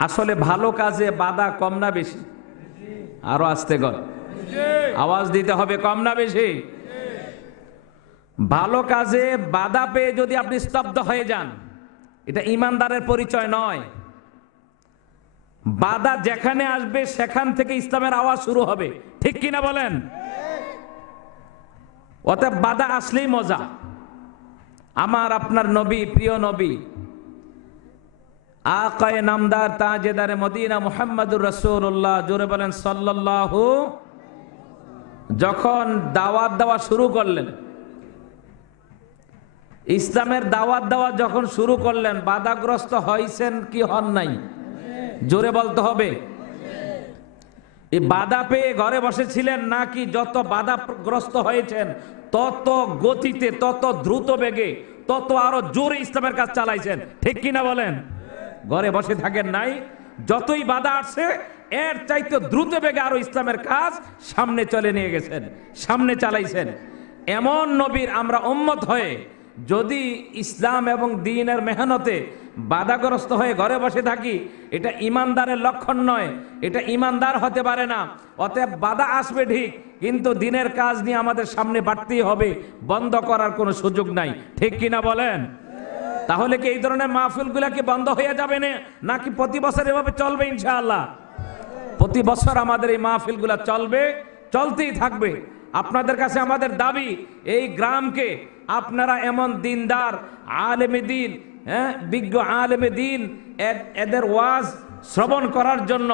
আসলে ভালো কাজে বাধা কম না বেশি? আরো আস্তে কর, আওয়াজ দিতে হবে, কম না বেশি? ভালো কাজে বাধা পেয়ে যদি আপনি স্তব্ধ হয়ে যান, এটা ইমানদারের পরিচয় নয়। বাধা যেখানে আসবে সেখান থেকে ইসলামের আওয়াজ শুরু হবে, ঠিক কিনা বলেন? অতএব বাধা আসলেই মজা। আমার আপনার নবী, প্রিয় নবী, আকায়ে নামদার তাজেদারে মদিনা মুহাম্মদুর রাসূলুল্লাহ, জোরে বলেন সাল্লাল্লাহু, যখন দাওয়াত দেওয়া শুরু করলেন, ইসলামের দাওয়াত দেওয়া যখন শুরু করলেন, বাধাগ্রস্ত হয়েছেন কি হন নাই? জোরে বলতে হবে। এই বাধা পেয়ে ঘরে বসেছিলেন, নাকি যত বাধাগ্রস্ত হয়েছেন তত গতিতে, তত দ্রুত বেগে, তত আরো জোরে ইসলামের কাজ চালাইছেন, ঠিক কিনা বলেন? ঘরে বসে থাকেন নাই, যতই বাধা আসছে এর চাইতে দ্রুত বেগে আরো ইসলামের কাজ সামনে চলে নিয়ে গেছেন, সামনে চালাইছেন। এমন নবীর আমরা উম্মত হয়ে যদি ইসলাম এবং দ্বীনের মেহনতে বাধাগ্রস্ত হয়ে ঘরে বসে থাকি, এটা ইমানদারের লক্ষণ নয়, এটা ইমানদার হতে পারে না। অতএব বাধা আসবে ঠিক, কিন্তু দ্বীনের কাজ নিয়ে আমাদের সামনে বাড়তেই হবে, বন্ধ করার কোনো সুযোগ নাই, ঠিক কিনা বলেন? তাহলে কি এই ধরনের মাহফিলগুলা কি বন্ধ হয়ে যাবে না, নাকি প্রতি বছর এভাবে চলবে? ইনশাআল্লাহ প্রতি বছর আমাদের এই মাহফিলগুলা চলবে, চলতেই থাকবে। আপনাদের কাছে আমাদের দাবি, এই গ্রামকে আপনারা এমন দিনদার আলেমে দ্বীন, বিজ্ঞ আলেমে দ্বীন, এদের ওয়াজ শ্রবণ করার জন্য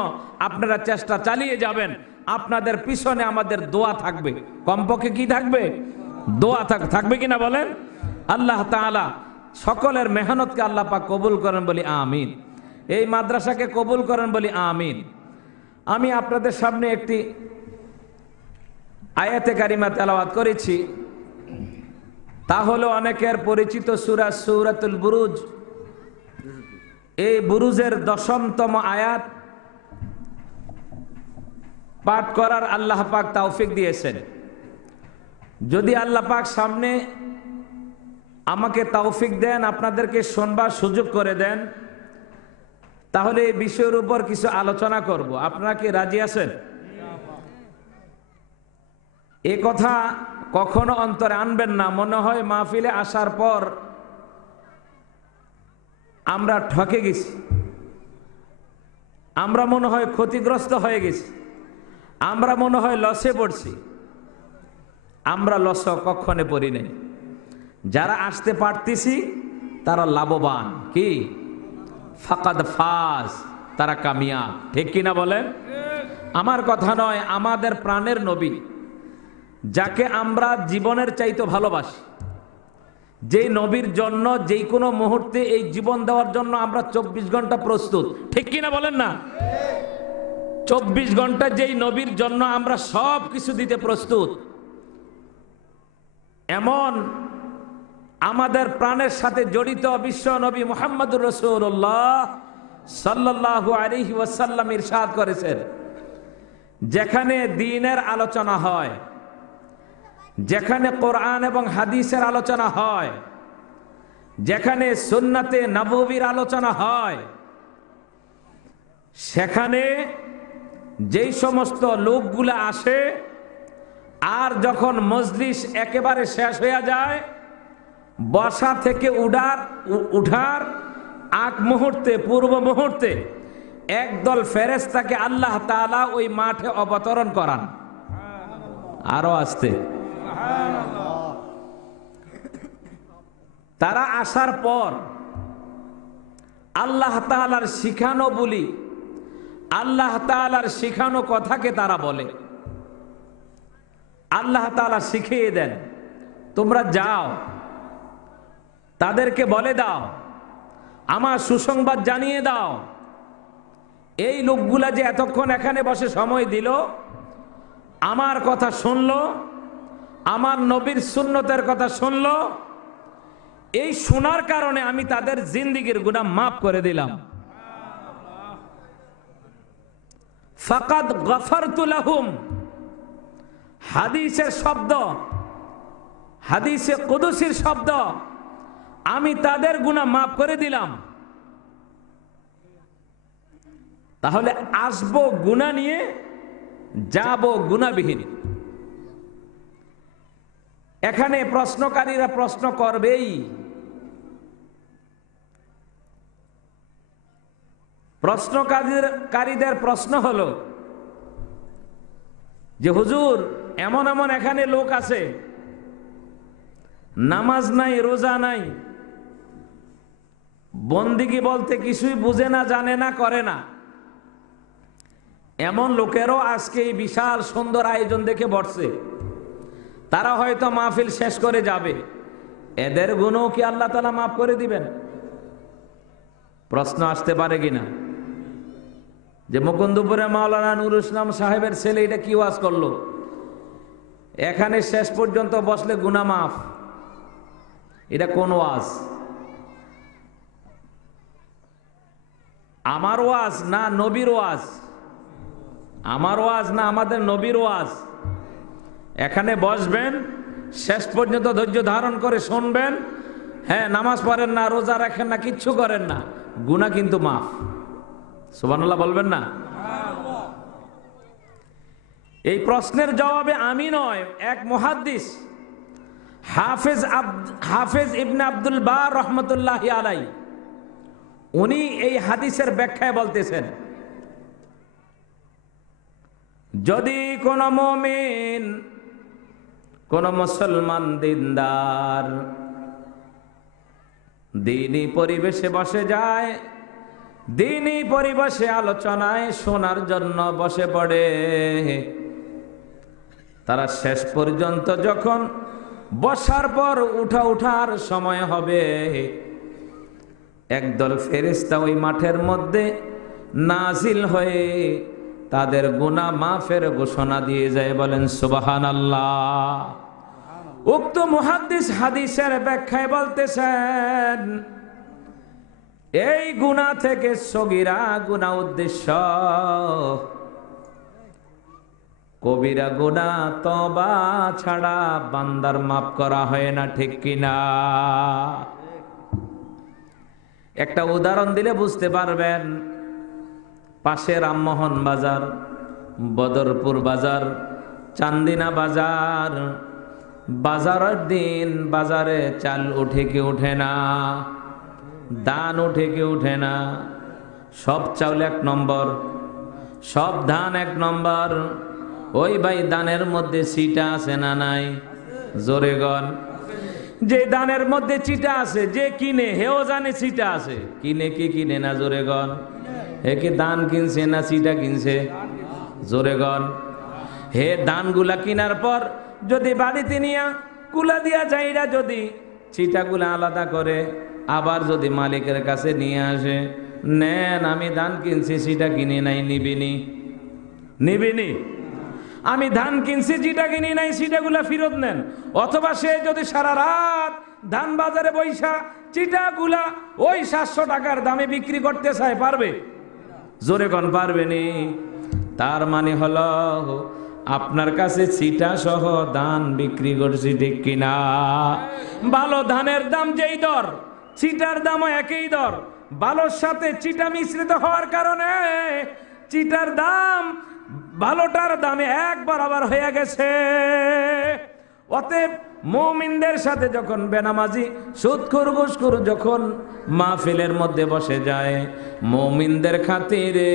আপনারা চেষ্টা চালিয়ে যাবেন। আপনাদের পিছনে আমাদের দোয়া থাকবে, কমপক্ষে কি থাকবে? দোয়া থাকবে কিনা বলেন? আল্লাহ তাআলা সকলের মেহনতকে আল্লাহ পাক কবুল করেন বলি আমিন। এই মাদ্রাসাকে কবুল করেন বলি আমিন। আমি আপনাদের সামনে একটি আয়াতে কারিমা তেলাওয়াত করেছি, তা হলো অনেকের পরিচিত সূরা সূরাতুল বুরুজ। এই বুরুজের 10তম আয়াত পাঠ করার আল্লাহ পাক তৌফিক দিয়েছেন। যদি আল্লাহ পাক সামনে আমাকে তৌফিক দেন, আপনাদেরকে শুনবার সুযোগ করে দেন, তাহলে এই বিষয়ের উপর কিছু আলোচনা করব। আপনারা কি রাজি আছেন? এ কথা কখনো অন্তরে আনবেন না, মনে হয় মাহফিলে আসার পর আমরা ঠকে গেছি, আমরা মনে হয় ক্ষতিগ্রস্ত হয়ে গেছি, আমরা মনে হয় লসে পড়ছি। আমরা লস কখনো পড়ি নাই। যারা আসতে পারতেছি তারা লাভবান, কি ফাকাদ ফাজ, তারা কামিয়াব, ঠিক কিনা বলেন? আমার কথা নয়, আমাদের প্রাণের নবী, যাকে আমরা জীবনের চাইতে ভালোবাসি, যেই নবীর জন্য যেই কোনো মুহূর্তে এই জীবন দেওয়ার জন্য আমরা 24 ঘন্টা প্রস্তুত, ঠিক কিনা বলেন না? 24 ঘন্টা যেই নবীর জন্য আমরা সব কিছু দিতে প্রস্তুত, এমন আমাদের প্রাণের সাথে জড়িত বিশ্ব নবী মুহাম্মদুর রাসূলুল্লাহ সাল্লাল্লাহু আলাইহি ওয়াসাল্লাম ইরশাদ করেছেন, যেখানে দ্বীনের আলোচনা হয়, যেখানে কোরআন এবং হাদিসের আলোচনা হয়, যেখানে সুন্নাতে নববীর আলোচনা হয়, সেখানে যেই সমস্ত লোকগুলা আসে, আর যখন মজলিস একেবারে শেষ হয়ে যায়, বসা থেকে উঠার আগ মুহূর্তে, পূর্ব মুহূর্তে একদল ফেরেশতাকে আল্লাহ তাআলা ওই মাঠে অবতরণ করান। আরো আসতে, তারা আসার পর আল্লাহ তাআলার শিখানো বলি, আল্লাহ তাআলার শিখানো কথাকে তারা বলে। আল্লাহ তাআলা শিখিয়ে দেন, তোমরা যাও, তাদেরকে বলে দাও, আমার সুসংবাদ জানিয়ে দাও, এই লোকগুলা যে এতক্ষণ এখানে বসে সময় দিল, আমার কথা শুনলো, আমার নবীর সুন্নতের কথা শুনলো, এই শোনার কারণে আমি তাদের জিন্দেগীর গুনাহ মাফ করে দিলাম। ফাকাদ গফারতু লাহুম, হাদিসের শব্দ, হাদিসে কুদসির শব্দ, আমি তাদের গুনাহ মাফ করে দিলাম। তাহলে আসবো গুনাহ নিয়ে, যাব গুনাহবিহীন। এখানে প্রশ্নকারীরা প্রশ্ন করবেই। প্রশ্নকারীদের প্রশ্ন হলো যে হুজুর, এমন এমন এখানে লোক আছে, নামাজ নাই, রোজা নাই, বন্দিগি বলতে কিছুই বুঝে না, জানে না, করে না। এমন লোকেরও আজকে এই বিশাল সুন্দর আয়োজন দেখে বসছে। তারা হয়তো মাহফিল শেষ করে যাবে, এদের গুণও কি আল্লাহ তাআলা মাফ করে দিবেন? প্রশ্ন আসতে পারে কিনা যে মুকুন্দপুরে মাওলানা নুরুল ইসলাম সাহেবের ছেলে এটা কি ওয়াজ করলো, এখানে শেষ পর্যন্ত বসলে গুনাহ মাফ, এটা কোন ওয়াজ? আমার ওয়াজ না নবীর ওয়াজ? আমার ওয়াজ না আমাদের নবীর ওয়াজ? এখানে বসবেন, শেষ পর্যন্ত ধৈর্য ধারণ করে শুনবেন। হ্যাঁ, নামাজ পড়েন না, রোজা রাখেন না, কিচ্ছু করেন না, গুনাহ কিন্তু মাফ। সুবহানাল্লাহ বলবেন না? এই প্রশ্নের জবাবে আমি নয়, এক মুহাদ্দিস হাফেজ ইবনে আব্দুল বার রহমতুল্লাহি আলাইহি, উনি এই হাদিসের ব্যাখ্যায় বলতেছেন, যদি কোন মুমিন, কোন মুসলমান দিনদার দ্বীনি পরিবেশে বসে যায়, দ্বীনি পরিবেশে আলোচনায় শোনার জন্য বসে পড়ে, তারা শেষ পর্যন্ত যখন বসার পর উঠার সময় হবে, একদল ফেরেশতা ওই মাঠের মধ্যে নাজিল হয়ে তাদের গুনাহ মাফের ঘোষণা দিয়ে যায়। বলেন সুবহানাল্লাহ। উক্ত মুহাদ্দিস হাদিসের ব্যাখ্যায় বলতেছেন, এই গুনাহ থেকে সগীরা গুনাহ উদ্দেশ্য, কবিরা গুনাহ তওবা ছাড়া বান্দার মাফ করা হয় না, ঠিক কিনা? একটা উদাহরণ দিলে বুঝতে পারবেন। পাশে রামমোহন বাজার, বদরপুর বাজার, চান্দিনা বাজার, বাজারের দিন বাজারে চাল উঠে কি উঠে না, ধান উঠে কি উঠে না, সব চাউল এক নম্বর, সব ধান এক নম্বর। ওই ভাই, ধানের মধ্যে চিটা আছে না নাই? জোরে গন। যে ধানের মধ্যে চিটা আছে, যে কিনে হেও জানে চিটা আছে, কিনে কি কিনে না? জোরে গন। হে কি ধান কিনছে না চিটা কিনছে? জোরে গন। হে ধানগুলা কিনার পর যদি বাড়িতে নিয়া কুলা দিয়া যাইরা যদি চিটাগুলা আলাদা করে, আবার যদি মালিকের কাছে নিয়ে আসে, নেন আমি ধান কিনছি, চিটা কিনে নাই, নিবিনি? নিবিনি? আমি ধান কিনছি, চিটা কিনি নাই, চিটাগুলা ফেরত নেন। অথবা সে যদি সারা রাত ধান বাজারে বৈশা চিটাগুলা ওই 700 টাকার দামে বিক্রি করতে চায়, পারবে? জোরে কোন পারবে নি? তার মানে হলো আপনার কাছে চিটা সহ ধান বিক্রি করছি, ঠিক কিনা? ভালো ধানের দাম যেই দর, চিটার দামও একই দর। ভালোর সাথে চিটা মিশ্রিত হওয়ার কারণে চিটার দাম ভালোটার দামে এক বরাবর হয়ে গেছে। অতএব মুমিনদের সাথে যখন বেনামাজি সুদখোর ঘুষখোর যখন মাহফিলের মধ্যে বসে যায়, মুমিনদের খাতিরে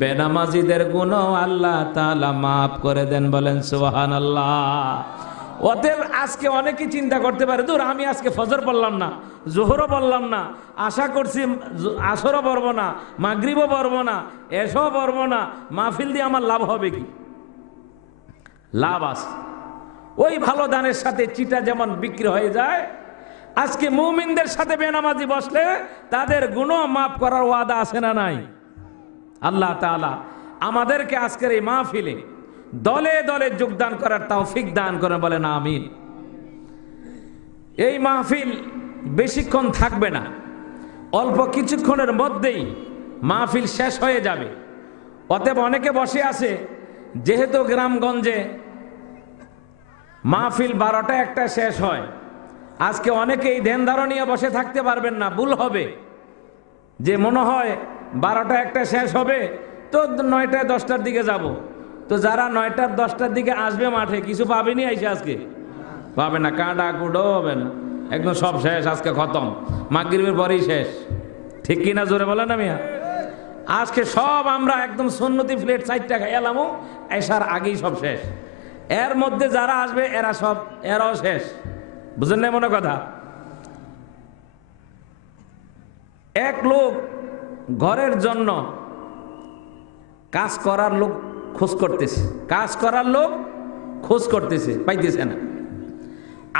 বেনামাজিদের গুনাহ আল্লাহ তাআলা মাফ করে দেন। বলেন সুবহানাল্লাহ। অতএব আজকে অনেকে চিন্তা করতে পারে, দূর আমি আজকে ফজর পড়লাম না, জোহরও পড়লাম না, আশা করছি আসরও পড়বো না, মাগরিবও পড়বো না, এশাও পড়বো না, মাহফিল দিয়ে আমার লাভ হবে কি? লাভ আছে। ওই ভালো দানের সাথে চিটা যেমন বিক্রি হয়ে যায়, আজকে মুমিনদের সাথে বেনামাজি বসলে তাদের গুনাহ মাফ করার ওয়াদা আছে না নাই? আল্লাহ তাআলা আমাদেরকে আজকের এই মাহফিলে দলে দলে যোগদান করার তৌফিক দান করেন। বলেন আমিন। এই মাহফিল বেশিক্ষণ থাকবে না, অল্প কিছুক্ষণের মধ্যেই মাহফিল শেষ হয়ে যাবে। অতএব অনেকে বসে আছে, যেহেতু গ্রামগঞ্জে মাহফিল 12টা 1টা শেষ হয়, আজকে অনেকেই ধ্যান ধারণা নিয়ে বসে থাকতে পারবেন না। ভুল হবে যে মনে হয় 12টা 1টা শেষ হবে, তো 9টা 10টার দিকে যাব। তো যারা 9টা 10টার দিকে আসবে মাঠে কিছু পাবেনি আইসে, আজকে পাবে না, কাঁটা কুটো হবে না, একদম সব শেষ, আজকে খতম, মাগরিবের পরেই শেষ। ঠিক কিনা জোরে বলেন না মিয়া? আজকে সব আমরা একদম সুন্নতি প্লেট 4টা খাইলাম, এসার আগেই সব শেষ। এর মধ্যে যারা আসবে এরাও শেষ, বুঝেন না মনে কথা? এক লোক ঘরের জন্য কাজ করার লোক খোঁজ করতেছে, কাজ করার লোক খোঁজ করতেছে, পাইতেছে না।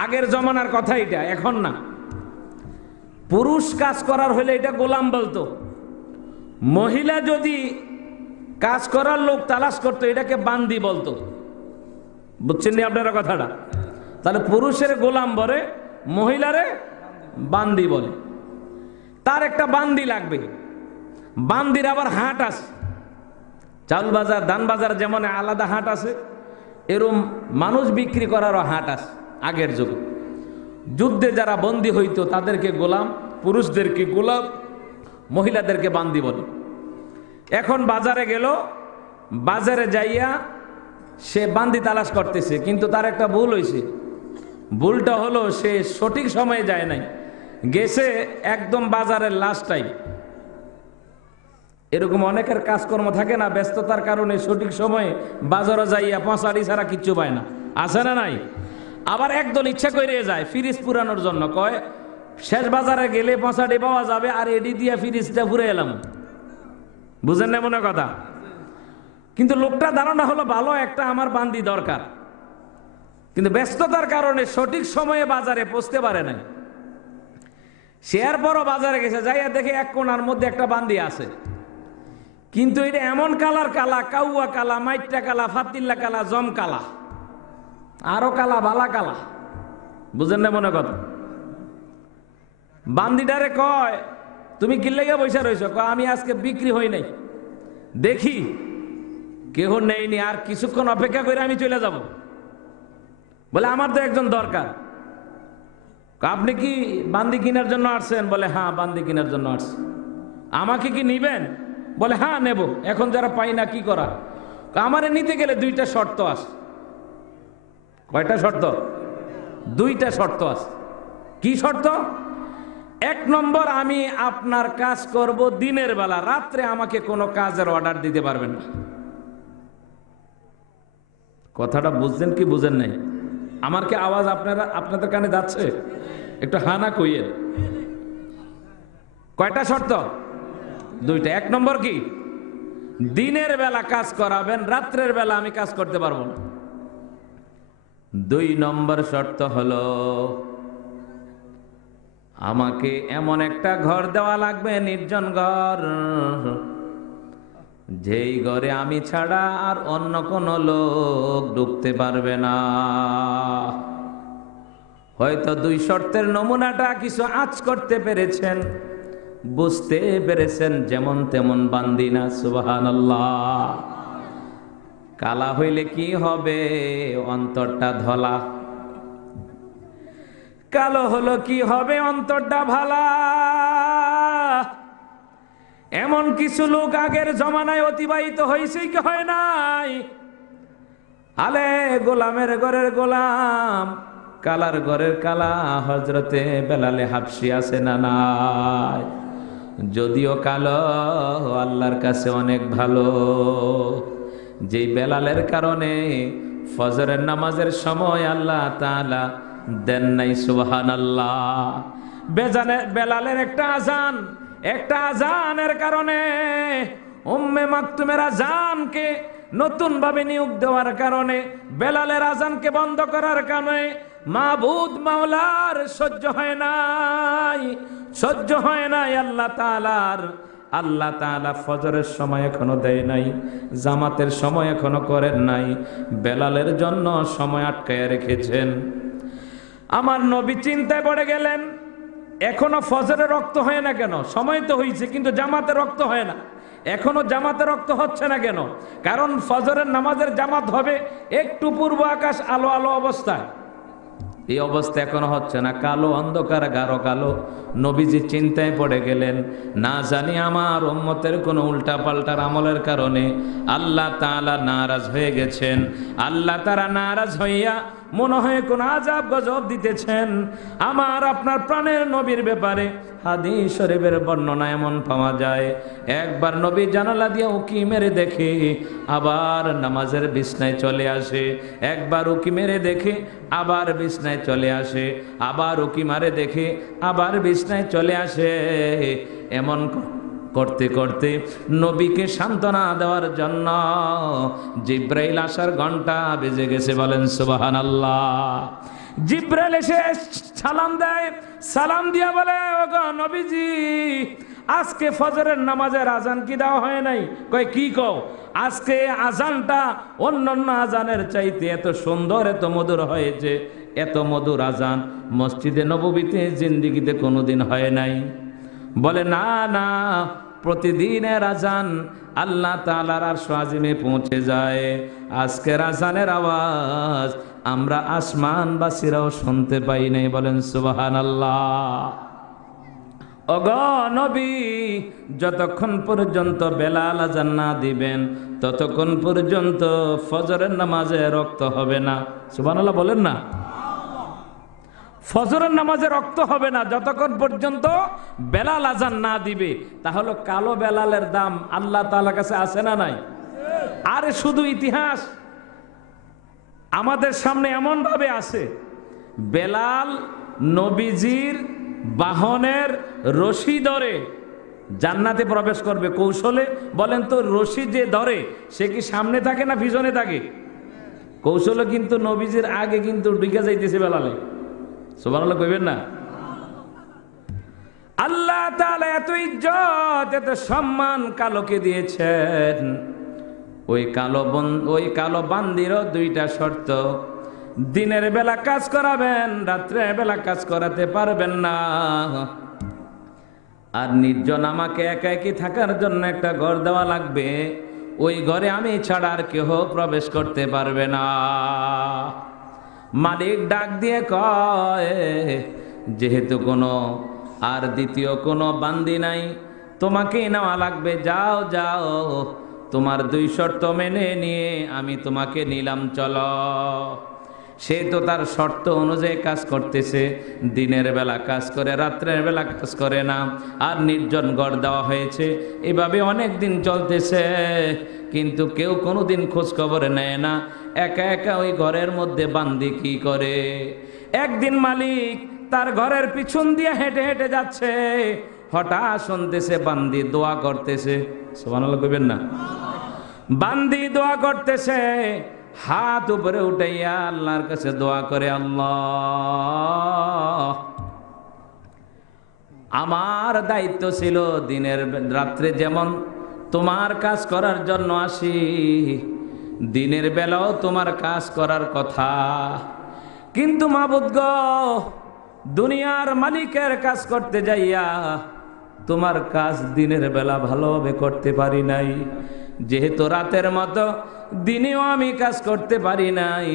আগের জমানার কথা এটা, এখন না। পুরুষ কাজ করার হলে এটা গোলাম বলতো, মহিলা যদি কাজ করার লোক তালাশ করতো এটাকে বান্দি বলতো। বুঝছেন নি আপনারা কথাটা? তাহলে পুরুষের গোলাম বলে, মহিলারে বান্দি বলে। তার একটা বান্দি লাগবে, বান্দির আবার হাট আছে। চাউল বাজার, ধান বাজার যেমন আলাদা হাট আছে, এরম মানুষ বিক্রি করারও হাট আছে। আগের যুগে যুদ্ধে যারা বন্দী হইতো তাদেরকে গোলাম, পুরুষদেরকে গোলাম, মহিলাদেরকে বান্দি বলে। এখন বাজারে গেল, বাজারে যাইয়া সে বান্দি তালাশ করতেছে, কিন্তু তার একটা ভুল হয়েছে। ভুলটা হলো সে সঠিক সময়ে যায় নাই, গেছে একদম বাজারের লাস্ট টাইম। এরকম অনেকের কাজকর্ম থাকে না, ব্যস্ততার কারণে সঠিক সময়ে বাজারে যাইয়া পঁচাড়ি ছাড়া কিচ্ছু পায় না, আছে না নাই? আবার একদল ইচ্ছা করে যায় ফ্রিজ পুরানোর জন্য, কয় শেষ বাজারে গেলে পঁচাড়ি পাওয়া যাবে, আর এডি দিয়া ফ্রিজটা পুরে এলাম। বুঝেন না মনে কথা? কিন্তু লোকটা ধারণা হলো ভালো, একটা আমার বান্দি দরকার, কিন্তু ব্যস্ততার কারণে সঠিক সময়ে বাজারে পৌঁছতে পারে নাই। সে এরপরও বাজারে গেছে, যাইয়া দেখে এক কোণার মধ্যে একটা বান্দি আছে, কিন্তু এটা এমন কালার কালা, কাউয়া কালা, মাইটটা কালা, ফাতিল্লা কালা, জম কালা, আরো কালা, বালা কালা। বুঝেন না মনে কথা? বান্দিটারে কয়, তুমি কি লেগে বসে রয়েছো? কয় আমি আজকে বিক্রি হই নাই, দেখি কেহ নেইনি, আর কিছুক্ষণ অপেক্ষা করে আমি চলে যাব। বলে আমার তো একজন দরকার। আপনি কি বান্দি কেনার জন্য আসছেন? বলে হ্যাঁ, বান্দি কেনার জন্য আসছে। আমাকে কি নিবেন? বলে হ্যাঁ নেব, এখন যারা পাই না কি করা? আমারে নিতে গেলে 2টা শর্ত আছে। কয়টা শর্ত? 2টা শর্ত আছে। কি শর্ত? 1 নম্বর, আমি আপনার কাজ করব দিনের বেলা, রাত্রে আমাকে কোনো কাজের অর্ডার দিতে পারবেন না। কথাটা বুঝছেন কি বুঝেন নাই? আমার কি আওয়াজ আপনাদের কানে যাচ্ছে? একটু হানা কইয়েন। কয়টা শর্ত? 2টা। 1 নম্বর কি? দিনের বেলা কাজ করাবেন, রাত্রের বেলা আমি কাজ করতে পারবো না। 2 নম্বর শর্ত হলো আমাকে এমন একটা ঘর দেওয়া লাগবে, নির্জন ঘর, যেই ঘরে আমি ছাড়া আর অন্য কোনো লোক ঢুকতে পারবে না। হয়তো 2 শর্তের নমুনাটা কিছু আঁচ করতে পেরেছেন, বুঝতে পেরেছেন, যেমন তেমন বান্দি না। সুবহানাল্লাহ। কালা হইলে কি হবে? অন্তরটা ধলা। কালো হলো কি হবে? অন্তরটা ভালা। এমন কিছু লোক আগের জমানায় অতিবাহিত হয়েছে কি হয় নাই? আলে গোলামের ঘরের গোলাম, কালার ঘরের কালা, হযরতে বেলালে হাবশী আছে না নাই? যদিও কালো, আল্লাহর কাছে অনেক ভালো। যেই বেলালের কারণে ফজরের নামাজের সময় আল্লাহ তাআলা দেন নাই। সুবহানাল্লাহ। বেলালের একটা আজানের কারণে উম্মে মাকতুমের আজানকে নতুন ভাবে নিয়োগ দেওয়ার কারণে, বেলালের আজানকে বন্ধ করার কারণে মাবুদ মাওলার সহ্য হয় নাই আল্লাহ তাআলা ফজরের সময় এখনো দেয় নাই, জামাতের সময় এখনো করেন নাই, বেলালের জন্য সময় আটকায় রেখেছেন। আমার নবী চিন্তায় পড়ে গেলেন, এখনো ফজরের রক্ত হয় না কেন? সময় তো হয়েছে, কিন্তু জামাতে রক্ত হয় না। এখনো জামাতে রক্ত হচ্ছে না কেন? কারণ ফজরের নামাজের জামাত হবে একটু পূর্ব আকাশ আলো আলো অবস্থায়। এই অবস্থা এখনো হচ্ছে না। কালো অন্ধকার, গাঢ় কালো নবীজি চিন্তায় পড়ে গেলেন, না জানি আমার উম্মতের কোনো উল্টা পাল্টার আমলের কারণে আল্লাহ তাআলা নারাজ হয়ে গেছেন। আল্লাহ তাআলা নারাজ হইয়া মনে হয় কোন আযাব গজব দিতেছেন আমার আপনার প্রাণের নবীর ব্যাপারে। হাদিস শরীফের বর্ণনা এমন পাওয়া যায়, একবার নবী জানালা দিয়ে উকি মেরে দেখে আবার নামাজের বিছনায় চলে আসে, একবার উকি মেরে দেখে আবার বিছনায় চলে আসে, আবার উকি মারে দেখে আবার বিছনায় চলে আসে। এমন করতে করতে নবীকে সান্ত্বনা দেওয়ার জন্য জিব্রাইল আসার ঘন্টা বেজে গেছে। বলেন সুবহানাল্লাহ। জিব্রাইল এসে সালাম দেয়, সালাম দিয়া বলে, ওগো নবীজি, আজকে ফজরের নামাজের আজান কি দেওয়া হয় নাই? কয় কি কও? আজকে আজানটা অন্যান্য আজানের চাইতে এত সুন্দর, এত মধুর হয়েছে, এত মধুর আজান মসজিদে নববীতে জিন্দেগিতে কোনোদিন হয় নাই। বলে না না, প্রতিদিনের আজান আল্লাহ তাআলার আরশ আজিমে পৌঁছে যায়, আজকের আজানের আওয়াজ আমরা আসমানবাসীরাও শুনতে পাই নাই। বলেন সুবহানাল্লাহ। ওগো নবী, যতক্ষণ পর্যন্ত বেলাল আজান না দিবেন ততক্ষণ পর্যন্ত ফজরের নামাজে রক্ত হবে না। সুবহানাল্লাহ বলেন না। ফজরের নামাজে রক্ত হবে না যতক্ষণ পর্যন্ত বেলাল আজান না দিবে। তাহলে কালো বেলালের দাম আল্লাহ তাআলার কাছে আছে না নাই? আরে শুধু ইতিহাস আমাদের সামনে এমন ভাবে আছে, বেলাল নবীজির বাহনের রশি ধরে জান্নাতে প্রবেশ করবে কৌশলে। বলেন তো, রশি যে ধরে সে কি সামনে থাকে না পিছনে থাকে? কৌশলে কিন্তু নবীজির আগে কিন্তু ঢুকে যাইতেছে বেলালে। সুবহানাল্লাহ কইবেন না? আল্লাহ তাআলা এত ইজ্জত, এত সম্মান কালোকে দিয়েছেন। ওই কালো বান্দিরও দুইটা শর্ত, দিনের বেলা কাজ করাবেন, রাত্রের বেলা কাজ করাতে পারবেন না। আর নির্জন আমাকে একা একই থাকার জন্য একটা ঘর দেওয়া লাগবে, ওই ঘরে আমি ছাড়া আর কেউ প্রবেশ করতে পারবে না। মালিক ডাক দিয়ে কয়, যেহেতু কোনো আর দ্বিতীয় কোনো বান্দি নাই, তোমাকেই নেওয়া লাগবে, যাও যাও, তোমার দুই শর্ত মেনে নিয়ে আমি তোমাকে নিলাম, চলো। সে তো তার শর্ত অনুযায়ী কাজ করতেছে, দিনের বেলা কাজ করে, রাত্রের বেলা কাজ করে না, আর নির্জন ঘর দেওয়া হয়েছে। এভাবে অনেক দিন চলতেছে, কিন্তু কেউ কোনোদিন খোঁজ খবরে নেয় না, একা একা ওই ঘরের মধ্যে বান্দি কি করে। একদিন মালিক তার ঘরের পিছন দিয়ে হেঁটে হেঁটে যাচ্ছে, হঠাৎ শুনতেছে বান্দি দোয়া করতেছে। সুবহানাল্লাহ কইবেন না? বান্দি দোয়া করতেছে, হাত উপরে উঠাইয়া আল্লাহর কাছে দোয়া করে, আল্লাহ, আমার দায়িত্ব ছিল দিনের রাত্রে যেমন তোমার কাজ করার জন্য আসি, দিনের বেলাও তোমার কাজ করার কথা, কিন্তু মাবুদ গো, দুনিয়ার মালিকের কাজ করতে যাইয়া তোমার কাজ দিনের বেলা ভালোভাবে করতে পারি নাই। যেহেতু রাতের মতো দিনেও আমি কাজ করতে পারি নাই,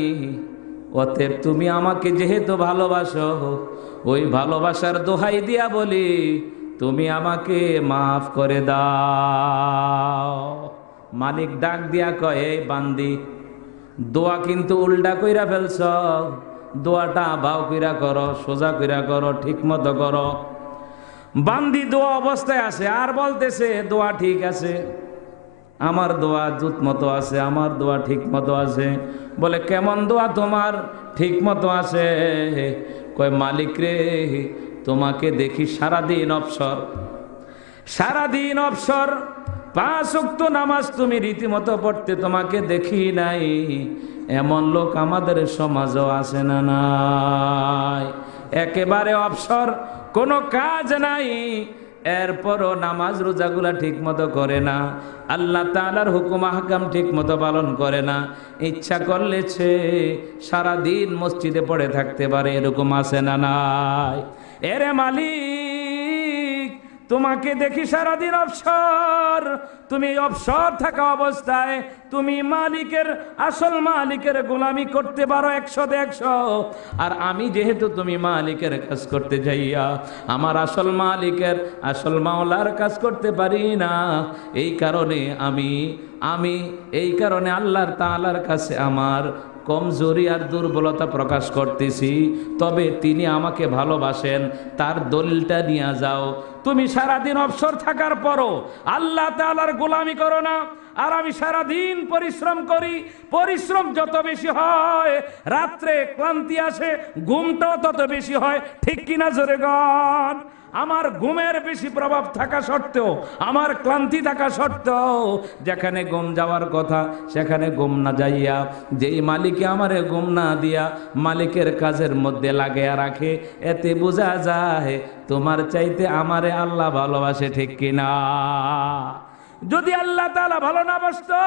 অতএব তুমি আমাকে যেহেতু ভালোবাসো, ওই ভালোবাসার দোহাই দিয়া বলি, তুমি আমাকে মাফ করে দাও। মালিক ডাক দিয়া কয়, বান্দি, দোয়া কিন্তু উল্টা কইরা ফেলছ, দোয়াটা বাউ কইরা করো, সোজা কইরা করো, ঠিক মতো করো। বান্দি দোয়া অবস্থায় আছে আর বলতেছে, দোয়া ঠিক আছে, আমার দোয়া জুত মতো আছে, আমার দোয়া ঠিক মতো আছে। বলে, কেমন দোয়া তোমার ঠিক মতো আছে? কয়, মালিক রে, তোমাকে দেখি সারাদিন অবসর, সারাদিন অবসর, 5 ওয়াক্ত নামাজ তুমি রীতিমতো পড়তে তোমাকে দেখি নাই, এমন লোক আমাদের সমাজও আছে না নাই? একেবারে অবসর, কোনো কাজ নাই, এরপরও নামাজ রোজাগুলা ঠিক মতো করে না, আল্লাহ তাআলার হুকুম আহকাম ঠিক মতো পালন করে না, ইচ্ছা করলে সে সারাদিন মসজিদে পড়ে থাকতে পারে, এরকম আছে না নাই? এরে মালিক, তোমাকে দেখি সারাদিন অবসর, তুমি অবসর থাকা অবস্থায় তুমি মালিকের, আসল মালিকের গোলামি করতে পারো 100 100। আর আমি যেহেতু তুমি মালিকের কাজ করতে যাইয়া আমার আসল মালিকের, আসল মাওলার কাজ করতে পারি না, এই কারণে আমি এই কারণে আল্লাহর তাআলার কাছে আমার কমজোরি আর দুর্বলতা প্রকাশ করতেছি। তবে তিনি আমাকে ভালোবাসেন, তার দলিলটা নিয়ে যাও। তুমি সারাদিন অবসর থাকার পরও আল্লাহ তাআলার গোলামি করো না, আর আমি সারাদিন পরিশ্রম করি, পরিশ্রম যত বেশি হয় রাত্রে ক্লান্তি আসে, ঘুমটাও তত বেশি হয়, ঠিক কিনা জোরে গান? আমার ঘুমের বেশি প্রভাব থাকা সত্ত্বেও, আমার ক্লান্তি থাকা সত্ত্বেও যেখানে ঘুম যাওয়ার কথা সেখানে ঘুম না যাইয়া, যেই মালিকে আমারে ঘুম না দিয়া মালিকের কাজের মধ্যে লাগাইয়া রাখে, এতে বোঝা যায় তোমার চাইতে আমারে আল্লাহ ভালোবাসে, ঠিক কিনা? যদি আল্লাহ তাআলা ভালো না বাসতো,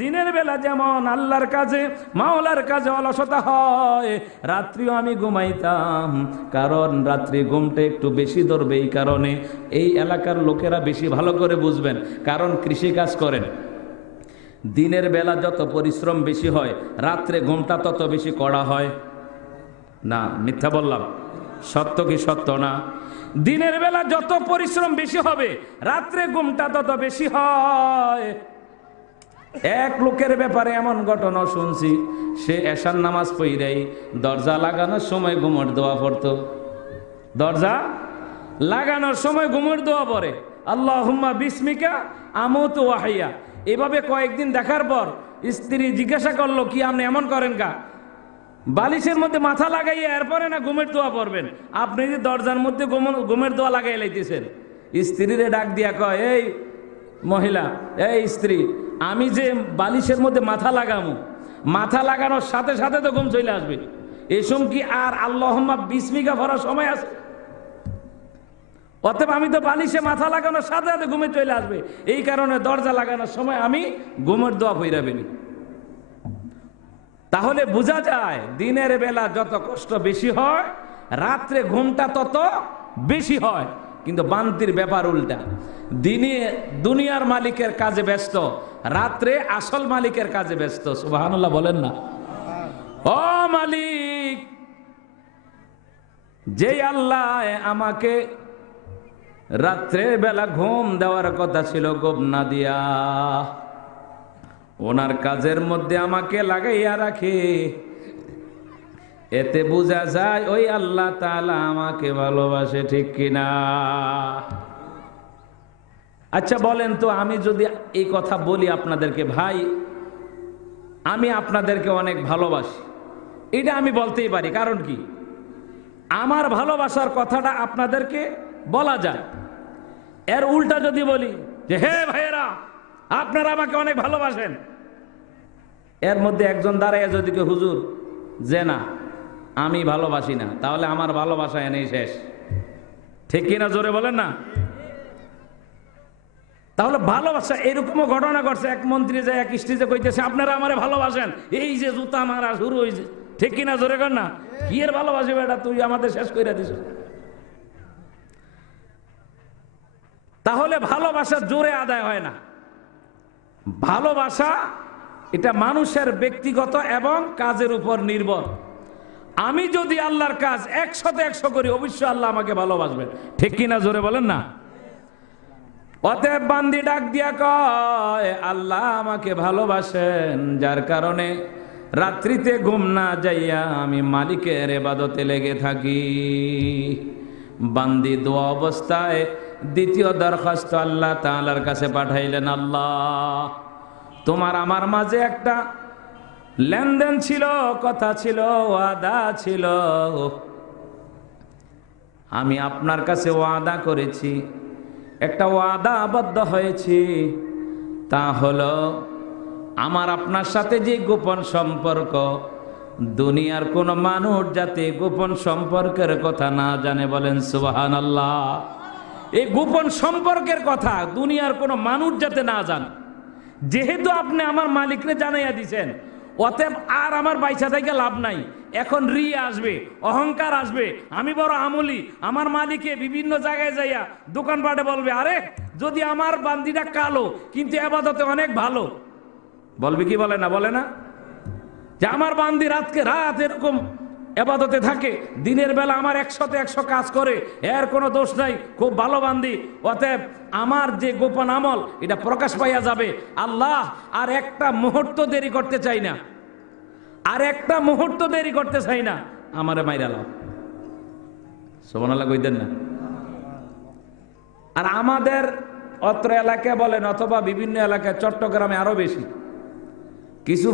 দিনের বেলা যেমন আল্লাহর কাজে মাওলার কাজে অলসতা হয়, রাত্রিও আমি ঘুমাইতাম, কারণ রাত্রি ঘুমটা একটু বেশি ধরবে। এই কারণে এই এলাকার লোকেরা বেশি ভালো করে বুঝবেন, কারণ কৃষি কাজ করেন। দিনের বেলা যত পরিশ্রম বেশি হয়, রাত্রে ঘুমটা তত বেশি কড়া হয় না? মিথ্যা বললাম? সত্য কি সত্য না? দিনের বেলা যত পরিশ্রম বেশি হবে, রাত্রে ঘুমটা তত বেশি হয়। এক লোকের ব্যাপারে এমন ঘটনা শুনছি, সে এশার নামাজ পড়েই দরজা লাগানোর সময় ঘুমের দোয়া পড়তো। দরজা লাগানোর সময় ঘুমের দোয়া পড়ে, আল্লাহুম্মা বিসমিকা আমুতু ওয়া আহইয়া। এভাবে কয়েকদিন দেখার পর স্ত্রী জিজ্ঞাসা করলো, কি আপনি এমন করেন কা? বালিশের মধ্যে মাথা লাগাইয়া এরপরে না ঘুমের দোয়া পড়বেন? আপনি যে দরজার মধ্যে ঘুমের দোয়া লাগাই লাইতেছেন। স্ত্রীরে ডাক দিয়া কয়, এই মহিলা, এই স্ত্রী, আমি যে বালিশের মধ্যে মাথা লাগামু, মাথা লাগানোর সাথে সাথে তো ঘুম চলে আসবে, এসম কি আর আল্লাহুম্মা বিসমিকা পড়ার সময় আছে? অতএব আমি তো বালিশে মাথা লাগানোর সাথে সাথে ঘুমে চলে আসবে, এই কারণে দরজা লাগানোর সময় আমি ঘুমের দোয়া পড়াবেনি। তাহলে বোঝা যায় দিনের বেলা যত কষ্ট বেশি হয়, রাত্রে ঘুমটা তত বেশি হয়। কিন্তু বান্তির ব্যাপার উল্টা, দিনে দুনিয়ার মালিকের কাজে ব্যস্ত, রাত্রে আসল মালিকের কাজে ব্যস্ত। সুবহানাল্লাহ বলেন না? ও মালিক, যে আল্লাহ আমাকে রাত্রে বেলা ঘুম দেওয়ার কথা ছিল, ঘুম না দিয়া ওনার কাজের মধ্যে আমাকে লাগাইয়া রাখে, এতে বোঝা যায় ওই আল্লাহ তাআলা আমাকে ভালোবাসে, ঠিক কিনা? আচ্ছা বলেন তো, আমি যদি এই কথা বলি আপনাদেরকে, ভাই আমি আপনাদেরকে অনেক ভালোবাসি, এটা আমি বলতেই পারি, কারণ কি আমার ভালোবাসার কথাটা আপনাদেরকে বলা যায়। এর উল্টা যদি বলি যে হে ভাইয়েরা আপনারা আমাকে অনেক ভালোবাসেন, এর মধ্যে একজন দাঁড়াইয়া যদি কে হুজুর যে না আমি ভালোবাসি না, তাহলে আমার ভালোবাসা এনেই শেষ, ঠিক কিনা? জোরে বলেন না? তাহলে ভালোবাসা এরকমও ঘটনা ঘটছে, এক মন্ত্রী যায় এক স্টেজে কইতেছে আপনারা আমারে ভালোবাসেন, এই যে জুতা মারা শুরু হয়েছে, ঠিক কিনা? জোরে কর না? কি এর ভালোবাসি বেটা, তুই আমাদের শেষ করে দিস। তাহলে ভালোবাসা জোরে আদায় হয় না। ভালোবাসা এটা মানুষের ব্যক্তিগত এবং কাজের উপর নির্ভর। আমি যদি আল্লাহর কাজ 100তে 100 করি, অবশ্যই আল্লাহ আমাকে ভালোবাসবেন, ঠিক কিনা? জোরে বলেন না? অতএব বান্দি ডাক দিয়া কয় আল্লাহ আমাকে ভালোবাসেন, যার কারণে রাত্রিতে ঘুম না যাইয়া আমি মালিকের ইবাদতে লেগে থাকি। বান্দি দোয়া অবস্থায় দ্বিতীয় দরখাস্ত আল্লাহ তাআলার কাছে পাঠাইলেন, আল্লাহ তোমার আমার মাঝে একটা লেনদেন ছিল, কথা ছিল, ওয়াদা ছিল, আমি আপনার কাছে ওয়াদা করেছি, একটা ওয়াদা আবদ্ধ হয়েছি, তা হলো আমার আপনার সাথে যে গোপন সম্পর্ক, দুনিয়ার কোন মানুষ যাতে গোপন সম্পর্কের কথা না জানে। বলেন সুবহানাল্লাহ। এই গোপন সম্পর্কের কথা দুনিয়ার কোন মানুষ যাতে না জানে, যেহেতু আপনি আমার মালিকরে জানাইয়া দিছেন, অতএব আর আমার বাইসা থেকে লাভ নাই। এখন রিয়া আসবে, অহংকার আসবে, আমি বড় আমলি, আমার মালিকে বিভিন্ন জায়গায় যাইয়া দোকানপাটে বলবে, আরে যদি আমার বান্দিটা কালো কিন্তু আবাদতে অনেক ভালো, বলবে কি বলে না? বলে না যে আমার বান্দি রাতকে রাত এরকম আবাদতে থাকে, দিনের বেলা আমার 100-100 কাজ করে, এর কোনো দোষ নাই, খুব ভালো বান্দি। অতএব আমার যে গোপন আমল এটা প্রকাশ পাইয়া যাবে। আল্লাহ আর একটা মুহূর্ত দেরি করতে চাই না, আর একটা মুহূর্ত দেরি করতে চাই না, আমারে মাইরা লাও। সুবহানাল্লাহ কইতেন না? আর আমাদের অত্র এলাকায় বলেন অথবা বিভিন্ন এলাকায়, চট্টগ্রামে আরো বেশি, কিছু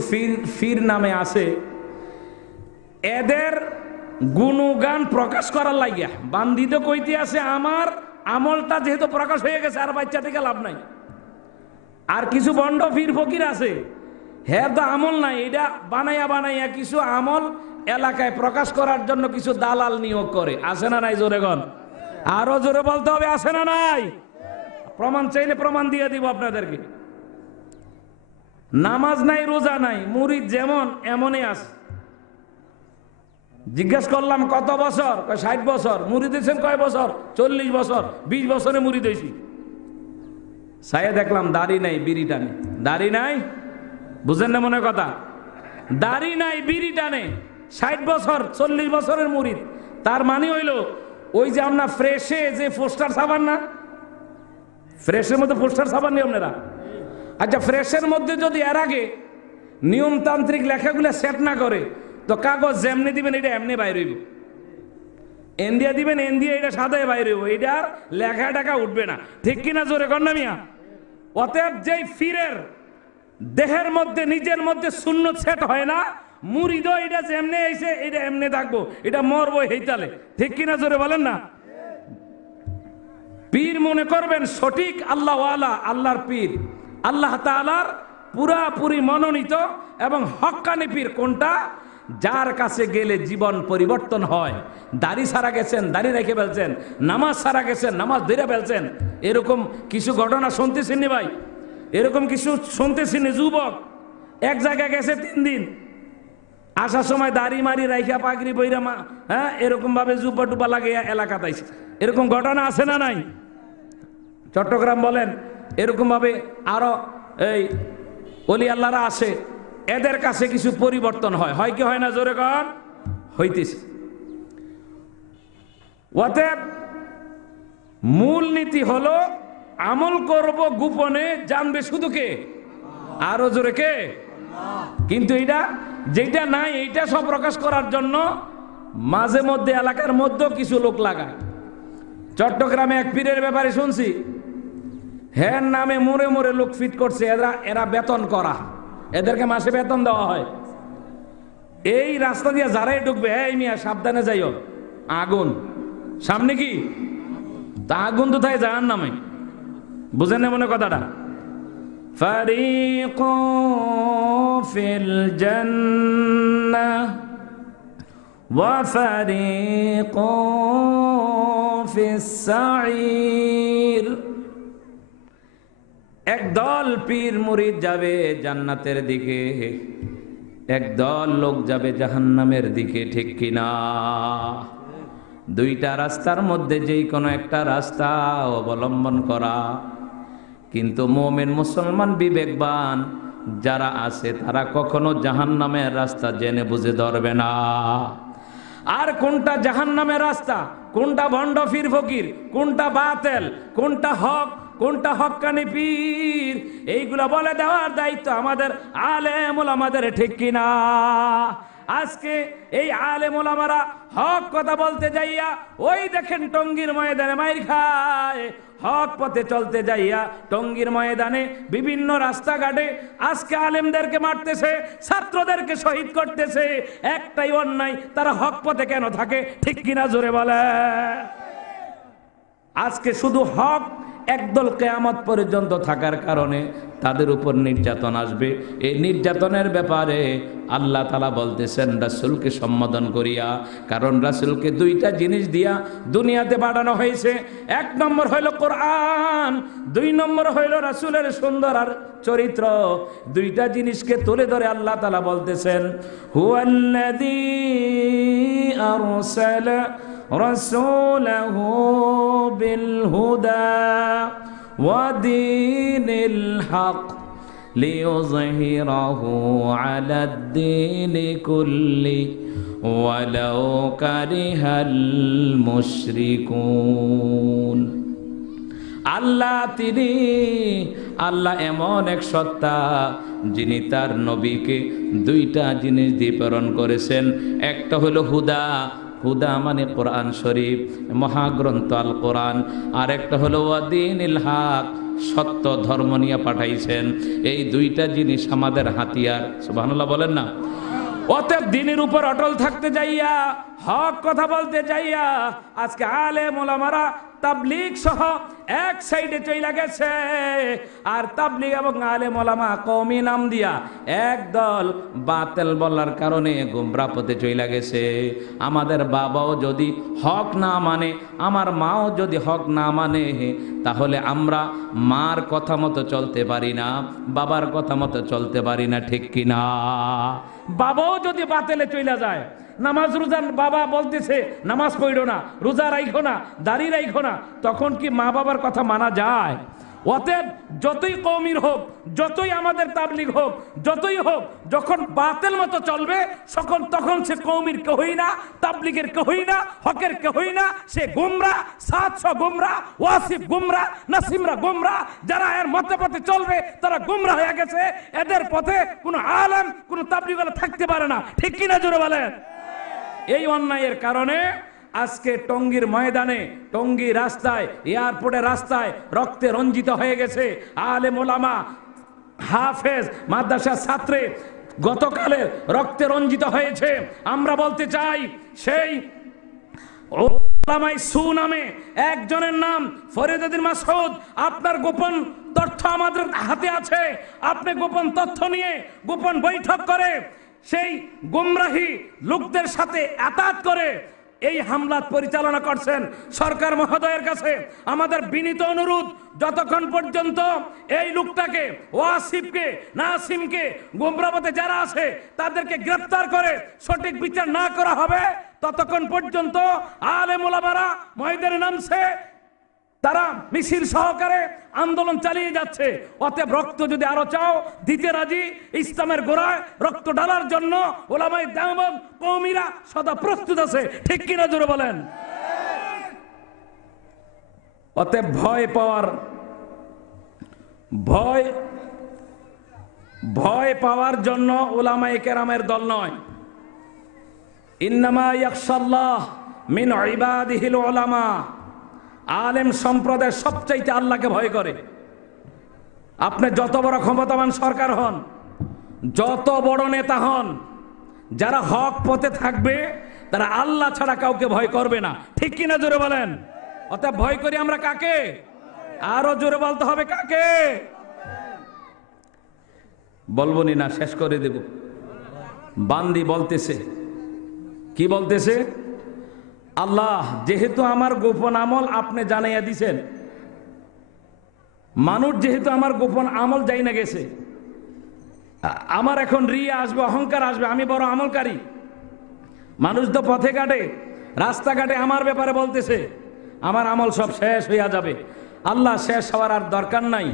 ফির নামে আছে, এদের গুণগান প্রকাশ করার লাগিয়া বান্দিতে কইতে আছে আমার আমলটা যেহেতু প্রকাশ হয়ে গেছে আর বাচ্চা থেকে লাভ নাই। আর কিছু বন্ড ফির ফকির আছে, হ্যাঁ তো আমল নাই, এটা বানাইয়া বানাইয়া কিছু আমল এলাকায় প্রকাশ করার জন্য কিছু দালাল নিয়োগ করে। আছে না নাই? জোরে গন, আরো জোরে বলতে হবে, আছে না নাই? প্রমাণ চাইলে প্রমাণ দিয়ে দিব আপনাদেরকে। নামাজ নাই, রোজা নাই, মুরিদ যেমন এমনই আছে। জিজ্ঞেস করলাম কত বছর? 60 বছর। মুরিদ হয়েছেন কয় বছর? 40 বছর। 20 বছরে মুরিদ হয়েছি। সাইয়া দেখলাম দাড়ি নাই, বিড়ি টানে। দাড়ি নাই, বুঝেন না মনে কথা? দাড়ি নাই, বিড়ি টানে, 60 বছর, 40 বছরের মুরিদ। তার মানে হইল ওই যে আমরা ফ্রেশে যে পোস্টার সাবান না, ফ্রেশের মধ্যে পোস্টার সাবান নিয়ম নেরা। আচ্ছা, ফ্রেশের মধ্যে যদি এর আগে নিয়মতান্ত্রিক লেখাগুলো সেট না করে তো কাগজ যেমনি দিবেন এটা এমনি বাইর হইব, এন্ডিয়া দিবেন এন্ডিয়া এটা সাদায় বাইর হইব, এটা আর লেখা টাকা উঠবে না। ঠিক কিনা? জোরে কর না মিয়া। অতএব যেই ফিরের দেহের মধ্যে নিজের মধ্যে সুন্নত সেট হয় না, মুরিদ এটা যেমনি আইছে এটা এমনি থাকবো, এটা মরবো হেইতালে। ঠিক কিনা? জোরে বলেন না। পীর মনে করবেন সঠিক আল্লাহওয়ালা, আল্লাহর পীর, আল্লাহ তাআলার পুরাপুরি মনোনীত এবং হক্কানি পীর কোনটা? যার কাছে গেলে জীবন পরিবর্তন হয়। দাড়ি ছাড়া গেছেন, দাড়ি রেখে ফেলছেন, নামাজ ছাড়া গেছেন, নামাজ ধরে ফেলছেন। এরকম কিছু ঘটনা শুনতেছেন নি ভাই? এরকম কিছু শুনতেছেন? যুবক এক জায়গায় গেছে 3 দিন, আসার সময় দাড়ি মারি রাইখা পাগড়ি বইরা হ্যাঁ এরকম ভাবে জুব্বা টুবা লাগে এলাকাতে আইছে। এরকম ঘটনা আছে না নাই? চট্টগ্রাম বলেন, এরকম ভাবে আরো এই ওলি আল্লাহরা আসে, এদের কাছে কিছু পরিবর্তন হয়। হয় কি হয় না? জোরে কর। হইতেছে। অতএব মূল নীতি হলো আমল করব গোপনে, জানবে শুধু কে? আরো জোরে কে? কিন্তু এটা যেটা নাই এইটা সব প্রকাশ করার জন্য মাঝে মধ্যে এলাকার মধ্যেও কিছু লোক লাগায়। চট্টগ্রামে এক পীরের ব্যাপারে শুনছি, হ্যাঁ নামে মোড়ে মোড়ে লোক ফিট করছে, এরা বেতন করা, এদেরকে মাসে বেতন দেওয়া হয়। এই রাস্তা দিয়ে যারাই ঢুকবে, এই মিয়া সাবধানে যাইও, আগুন সামনে, কি তা আগুন তো তাই জাহান্নামে। বুঝেন না মনে কথাটা? ফারিকুন ফিল জান্নাহ ওয়া ফারিকুন ফিস সাঈর। একদল পীর মুরিদ যাবে জান্নাতের দিকে, একদল লোক যাবে জাহান্নামের দিকে। ঠিক কিনা? দুইটা রাস্তার মধ্যে যেই কোনো একটা রাস্তা অবলম্বন করা। কিন্তু মুমিন মুসলমান বিবেকবান যারা আছে তারা কখনো জাহান্নামের রাস্তা জেনে বুঝে ধরবে না। আর কোনটা জাহান্নামের রাস্তা, কোনটা ভণ্ড পীর ফকির, কোনটা বাতেল, কোনটা হক, কোনটা হক্কানি পীর, এইগুলা বলে দেওয়ার দায়িত্ব আমাদের আলেম ওলামাদের। ঠিক কিনা? আজকে এই আলেম ওলামারা হক কথা বলতে যাইয়া ওই দেখেন টঙ্গীর ময়দানে মাইর খায়। হক পথে চলতে যাইয়া টঙ্গীর ময়দানে বিভিন্ন রাস্তাঘাটে আজকে আলেমদেরকে মারতেছে, ছাত্রদেরকে শহীদ করতেছে। একটাই অন্যায়, তারা হক পথে কেন থাকে? ঠিক কিনা? জোরে বলে। আজকে শুধু হক একদল কিয়ামত পর্যন্ত থাকার কারণে তাদের উপর নির্যাতন আসবে। এই নির্যাতনের ব্যাপারে আল্লাহ তাআলা বলতেছেন রাসূলকে সম্বোধন করিয়া, কারণ রাসূলকে দুইটা জিনিস দিয়া দুনিয়াতে পাঠানো হয়েছে। এক নম্বর হইল কোরআন, দুই নম্বর হইল রাসূলের সুন্দর আর চরিত্র। দুইটা জিনিসকে তুলে ধরে আল্লাহ তাআলা বলতেছেন হুয়াল্লাযী আরসালা রাসূলাহু বিল হুদা ওয়া দীনিল হক লিইয়ুযহিরাহু আলাদ-দীনি কুল্লি ওয়ালাউ কারিহাল মুশরিকুন। আল্লাহ এমন এক সত্তা যিনি তার নবীকে দুইটা জিনিস দিয়ে প্রেরণ করেছেন। একটা হলো হুদা, হুদা মানে কোরআন শরীফ, মহাগ্রন্থ আল কোরআন। আর একটা হলো ওয়াদিনিল হক, সত্য ধর্ম নিয়ে পাঠাইছেন। এই দুইটা জিনিস আমাদের হাতিয়ার। সুবহানাল্লাহ বলেন না? অতএব দ্বীনের উপর অটল থাকতে যাইয়া, হক কথা বলতে যাইয়া আজকে আলেম ওলামারা তাবলীগ সহ এক সাইডে চইলা গেছে। আর তাবলীগ এবং আলেম ওলামা কওমি নাম দিয়া একদল বাতিল বলার কারণে গোমরা পথে চইলা গেছে। আমাদের বাবাও যদি হক না মানে, আমার মাও যদি হক না মানে, তাহলে আমরা মার কথা মতো চলতে পারি না, বাবার কথা মতো চলতে পারি না, ঠিক কিনা? বাবাও যদি বাতিলে চইলা যায়, নামাজ রোজা বাবা বলতেছে নামাজ পড়ো না, রোজা রাখো না, দাড়ি রাখো না, তখন কি মা বাবার কথা মানা যায়? অতএব যতই কওমির হোক, যতই আমাদের তাবলীগ হোক, যতই হোক, যখন বাতিল মতো চলবে তখন সে কওমির কেহই না, তাবলীগের কেহই না, হকের কেহই না। সে গুমরা, 700 গুমরা, ওয়াসিফ গুমরা, নাসিমরা গুমরা। যারা এর মতে পথে চলবে তারা গুমরা হয়ে গেছে। এদের পথে কোনো আলেম, কোনো তাবলীগওয়ালা থাকতে পারে না, ঠিক কিনা জোরে বলেন? এই অন্যায়ের কারণে আজকে টঙ্গীর ময়দানে, টঙ্গী রাস্তায়, এয়ারপোর্টের রাস্তায় রক্তে রঞ্জিত হয়ে গেছে। আলেম ওলামা, হাফেজ, মাদ্রাসার ছাত্রে গতকালের রক্তে রঞ্জিত হয়েছে। আমরা বলতে চাই সেই ওলামায়ে সু নামে একজনের নাম ফরিদুদ্দীন মাসউদ। আপনার গোপন তথ্য আমাদের হাতে আছে। আপনি গোপন তথ্য নিয়ে গোপন বৈঠক করে সেই গুমরাহি লোকদের সাথে আতাত করে এই হামলা পরিচালনা করছেন। সরকার মহোদয়ের কাছে আমাদের বিনীত অনুরোধ, যতক্ষণ পর্যন্ত এই লোকটাকে, ওয়াসিফকে, নাসিমকে, গুমরাহতে যারা আছে তাদেরকে গ্রেফতার করে সঠিক বিচার না করা হবে, ততক্ষণ পর্যন্ত আলেম ওলামারা ময়দানে নামছে, তারা মিছিল সহকারে আন্দোলন চালিয়ে যাচ্ছে। অতএব রক্ত যদি আরো চাও দিতে রাজি, ইসলামের গোড়ায় রক্ত ঢালার জন্য ওলামায়ে দেওবন্দ কওমিরা সদা প্রস্তুত আছে, ঠিক কিনা জোরে বলেন? অতএব ভয় পাওয়ার জন্য ওলামায়ে কেরামের দল নয়। ইন্নামা ইয়াখশাল্লাহ মিন ইবাদিহিল উলামা। আলেম সম্প্রদায় সবচাইতে আল্লাহকে ভয় করে। আপনি যত বড় ক্ষমতাবান সরকার হন, যত বড় নেতা হন, যারা হক পথে থাকবে তারা আল্লাহ ছাড়া কাউকে ভয় করবে না, ঠিক কিনা জোরে বলেন? অতএব ভয় করি আমরা কাকে? আরো জোরে বলতে হবে, কাকে? বলবো না, শেষ করে দেব। বান্দি বলতেছে, কি বলতেছে? আল্লাহ যেহেতু আমার গোপন আমল আপনি জানাইয়া দিছেন, মানুষ যেহেতু আমার গোপন আমল যাই না গেছে, আমার এখন রিয়া আসবে, অহংকার আসবে, আমি বড় আমলকারী। মানুষ তো পথে ঘাটে, রাস্তাঘাটে আমার ব্যাপারে বলতেছে আমার আমল সব শেষ হইয়া যাবে। আল্লাহ শেষ হওয়ার আর দরকার নাই,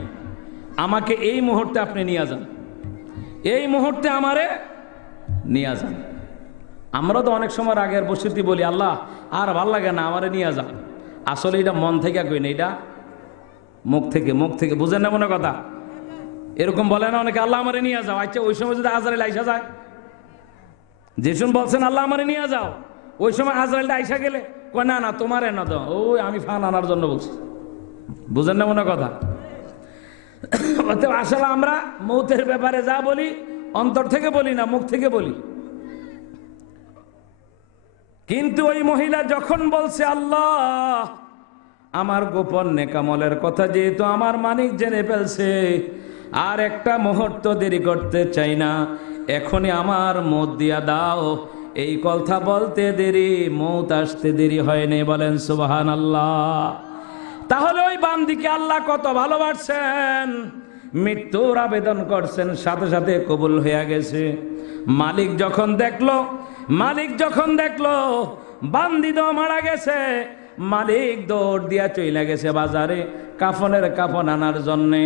আমাকে এই মুহূর্তে আপনি নিয়ে যান, এই মুহূর্তে আমারে নিয়ে যান। আমরা তো অনেক সময় আগের বসতি বলি আল্লাহ আর ভাল লাগে না, আমারে নিয়ে যাও। আসলে এটা মন থেকে কই না, এটা মুখ থেকে বুঝেন না মনে কথা। এরকম বলে না অনেকে, আল্লাহ আমারে নিয়ে যাও। আচ্ছা ওই সময় যদি আজরাইল আইসা যায়, যে শুন বলছেন আল্লাহ আমারে নিয়ে যাও, ওই সময় আজরাইলটা আইসা গেলে কয় না না তোমার এনে দাও, ওই আমি ফান আনার জন্য বলছি। বুঝেন না মনে কথা। আসলে আমরা মৌতের ব্যাপারে যা বলি অন্তর থেকে বলি না, মুখ থেকে বলি। কিন্তু ওই মহিলা যখন বলছে আল্লাহ আমার গোপন নেকামলের কথা যেহেতু আমার মালিক জেনে ফেলছে, আর একটা মুহূর্ত দেরি করতে চাই না, এখনই আমার মত দিয়া দাও। এই কথা বলতে দেরি, মৌত আসতে দেরি হয়নি, বলেন সুবহানাল্লাহ। তাহলে ওই বান্দিকে আল্লাহ কত ভালোবাসছেন, মৃত্যুর আবেদন করছেন, সাথে সাথে কবুল হয়ে গেছে। মালিক যখন দেখলো বান্দি তো মারা গেছে, মালিক দৌড় দিয়া চইলা গেছে বাজারে কাফনের কাফন আনার জন্যে।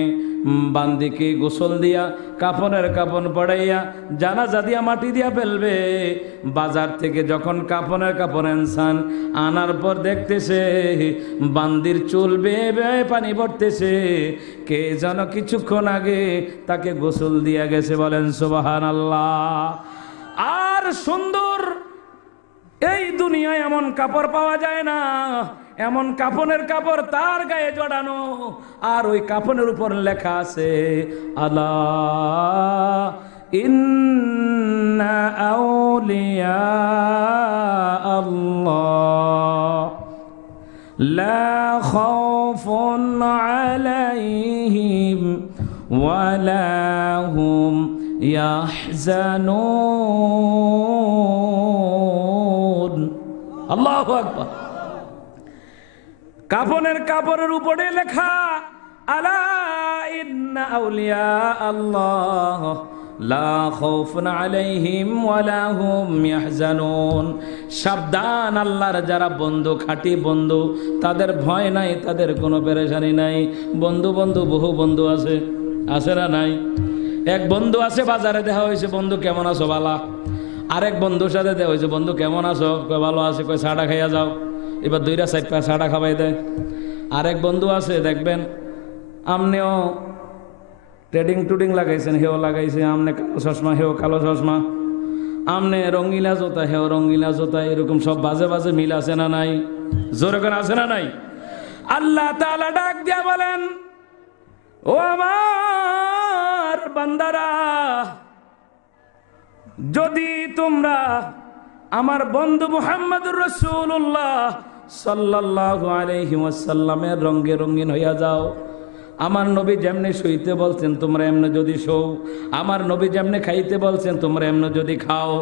বান্দিকে গোসল দিয়া কাফনের কাফন পড়াইয়া জানাজা দিয়া মাটি দিয়া ফেলবে। বাজার থেকে যখন কাফনের কাফন আনসান আনার পর দেখতেছে বান্দির চুল বেয়ে বেয়ে পানি পড়তেছে, কে যেন কিছুক্ষণ আগে তাকে গোসল দিয়া গেছে, বলেন সুবহানাল্লাহ। আর সুন্দর এই দুনিয়ায় এমন কাপড় পাওয়া যায় না, এমন কাফনের কাপড় তার গায়ে জড়ানো, আর ওই কাফনের উপর লেখা আছে আলা ইন্না আউলিয়া আল্লাহ লা খাউফুন আলাইহিম ওয়ালা হুম ইয়াহজানুন। আল্লাহু আকবার। কাফনের কাপড়ের উপরে লেখা আলা ইন্না আউলিয়া আল্লাহ লা খাউফুন আলাইহিম ওয়ালা হুম ইয়াহজানুন। সাবধান, আল্লাহর যারা বন্ধু, খাঁটি বন্ধু, তাদের ভয় নাই, তাদের কোনো পেরেশানি নাই। বন্ধু বহু বন্ধু আছে না নাই? এক বন্ধু আছে, বাজারে দেখা হয়েছে, বন্ধু কেমন আছো বালা। আরেক বন্ধুর সাথে দেখা হয়েছে, বন্ধু কেমন আছো, কয় ভালো আছে, কয় চাটা খাইয়া যাও। এবার 2-4 চাটা খাওয়াই দেয়। আরেক বন্ধু আছে দেখবেন আমনেও টুডিং লাগাইছেন, হেও লাগাইছে, আমনে কালো চশমা, হেও কালো চশমা, আমনে রঙ্গিলা জোতা, হেও রঙ্গিলা জোতা, এরকম সব বাজে বাজে মিল আছে না নাই? জোরে করে আছে না নাই? আল্লাহ তাআলা ডাক দিয়া বলেন, ও আমার বান্দারা, যদি তোমরা আমার বন্ধু মুহাম্মদুর রাসূলুল্লাহ সাল্লাল্লাহু আলাইহি ওয়াসাল্লামের রঙে রঙিন হইয়া যাও। আমার নবী যেমনে শুইতে বলছেন তোমরা এমনি যদি শোও, আমার নবী যেমনে খাইতে বলছেন তোমরা এমনি যদি খাও,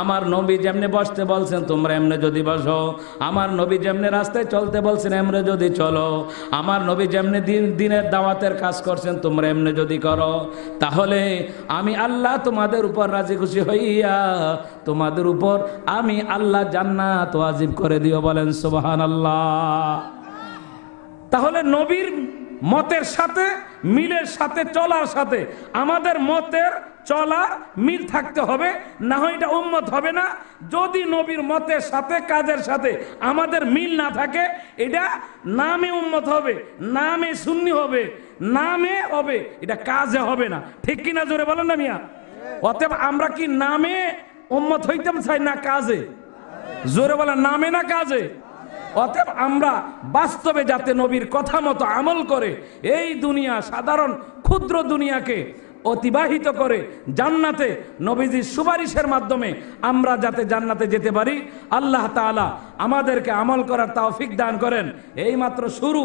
আমার নবী যেমনে বসতে বলছেন তোমরা এমনি যদি বসো, আমার নবী যেমনে রাস্তায় চলতে বলছেন এমনি যদি চলো, আমার নবী যেমনে দিনের দাওয়াতের কাজ করছেন তোমরা এমনি যদি করো, তাহলে আমি আল্লাহ তোমাদের উপর রাজি খুশি হইয়া তোমাদের উপর আমি আল্লাহ জান্নাত ওয়াজিব করে দিও, বলেন সুবহানাল্লাহ। তাহলে নবীর মতের সাথে মিলের সাথে চলার সাথে আমাদের মতের চলার মিল থাকতে হবে, না হয় এটা উম্মত হবে না। যদি নবীর মতের সাথে কাজের সাথে আমাদের মিল না থাকে, এটা নামে উম্মত হবে, নামে সুন্নি হবে, নামে হবে, এটা কাজে হবে না। ঠিক কিনা জোরে বলেন না মিয়া? অতএব আমরা কি নামে উম্মত হইতে চাই না কাজে? জোরে বলেন, নামে না কাজে? অতএব আমরা বাস্তবে যাতে নবীর কথা মতো আমল করে এই দুনিয়া, সাধারণ ক্ষুদ্র দুনিয়াকে অতিবাহিত করে জান্নাতে নবীজির সুপারিশের মাধ্যমে আমরা যাতে জান্নাতে যেতে পারি, আল্লাহ তাআলা আমাদেরকে আমল করার তৌফিক দান করেন। এই মাত্র শুরু,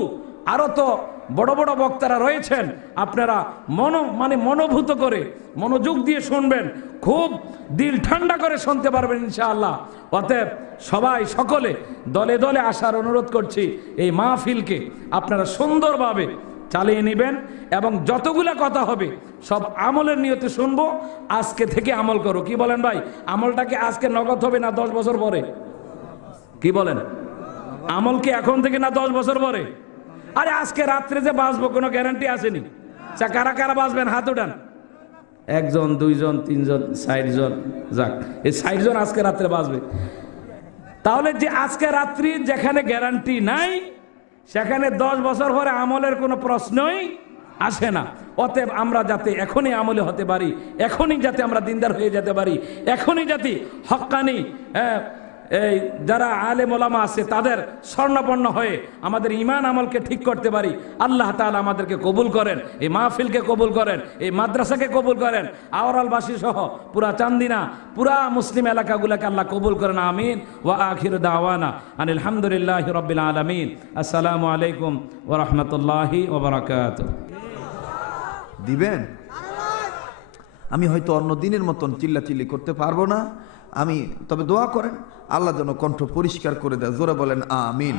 আরো তো বড় বড় বক্তারা রয়েছেন, আপনারা মনোভূত করে মনোযোগ দিয়ে শুনবেন, খুব দিল ঠান্ডা করে শুনতে পারবেন ইনশাআল্লাহ। অতএব সবাই সকলে দলে দলে আসার অনুরোধ করছি। এই মাহফিলকে আপনারা সুন্দরভাবে চালিয়ে নেবেন এবং যতগুলা কথা হবে সব আমলের নিয়তে শুনবো। আজকে থেকে আমল করো। কি বলেন ভাই? আমলটাকে আজকে নগদ হবে না 10 বছর পরে? কি বলেন? আমল কি এখন থেকে না 10 বছর পরে? আরে আজকে রাত্রে যে বাঁচবো কোনো গ্যারান্টি আসেনি। কারা কারা বাঁচবেন হাত উঠান। 1 জন 2 জন 3 জন 60 জন, যাক এই 60 জন আজকে রাত্রে বাঁচবে। তাহলে যে আজকে রাত্রি যেখানে গ্যারান্টি নাই, সেখানে 10 বছর পরে আমলের কোনো প্রশ্নই আসে না। অতএব আমরা যাতে এখনই আমলে হতে পারি, এখনই যাতে আমরা দিনদার হয়ে যেতে পারি, এখনই যাতে হক্কানি এই যারা আলেম ওলামা আছে তাদের স্বর্ণাপন্ন হয়ে আমাদের ঈমান আমলকে ঠিক করতে পারি। আল্লাহ তাআলা আমাদেরকে কবুল করেন, এই মাহফিলকে কবুল করেন, এই মাদ্রাসাকে কবুল করেন, আওরালবাসী সহ পুরা চান্দিনা, পুরা মুসলিম এলাকাগুলোকে আল্লাহ কবুল করেন, আমিন। ওয়া আখিরু দাওয়ানা আনিল হামদুলিল্লাহি রাব্বিল আলামিন। আসসালামু আলাইকুম ওয়া রাহমাতুল্লাহি ওয়া বারাকাতুহু। দিবেন? আমি হয়তো অন্য দিনের মতন চিল্লাচিল্লি করতে পারবো না, আমি তবে দোয়া করেন আল্লাহ যেন কণ্ঠ পরিষ্কার করে দেয়। জোরে বলেন আমিন।